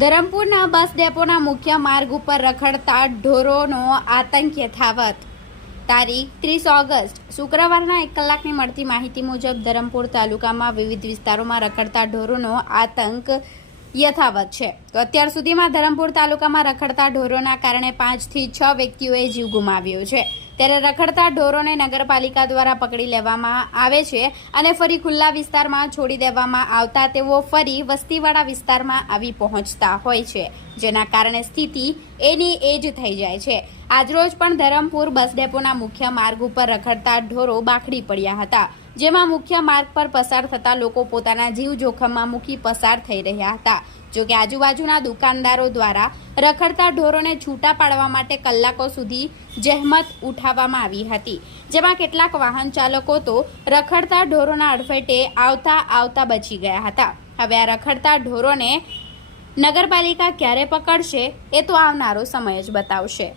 ધરમપુરના બસ ડેપોના મુખ્ય માર્ગ ઉપર રખડતા ઢોરોનો આતંક યથાવત. તારીખ ત્રીસ ઓગસ્ટ, શુક્રવારના એક કલાકની મળતી માહિતી મુજબ ધરમપુર તાલુકામાં વિવિધ વિસ્તારોમાં રખડતા ઢોરોનો આતંક યથાવત છે. તો અત્યાર સુધીમાં ધરમપુર તાલુકામાં રખડતા ઢોરોના કારણે પાંચથી છ વ્યક્તિઓએ જીવ ગુમાવ્યો છે. ત્યારે રખડતા ઢોરોને નગરપાલિકા દ્વારા પકડી લેવામાં આવે છે અને ફરી ખુલ્લા વિસ્તારમાં છોડી દેવામાં આવતા તેઓ ફરી વસ્તીવાળા વિસ્તારમાં આવી પહોંચતા હોય છે, જેના કારણે સ્થિતિ એની એ જ થઈ જાય છે. આજરોજ પણ ધરમપુર બસ ડેપોના મુખ્ય માર્ગ ઉપર રખડતા ઢોરો બાખડી પડ્યા હતા, જેમાં મુખ્ય માર્ગ પર પસાર થતા લોકો પોતાના જીવ જોખમમાં મૂકી પસાર થઈ રહ્યા હતા. જોકે આજુબાજુના દુકાનદારો દ્વારા રખડતા ઢોરોને છૂટા પાડવા માટે કલાકો સુધી જહેમત ઉઠાવવામાં આવી હતી, જેમાં કેટલાક વાહન ચાલકો તો રખડતા ઢોરોના અડફેટે આવતા આવતા બચી ગયા હતા. હવે આ રખડતા ઢોરોને નગરપાલિકા ક્યારે પકડશે એ તો આવનારો સમય જ બતાવશે.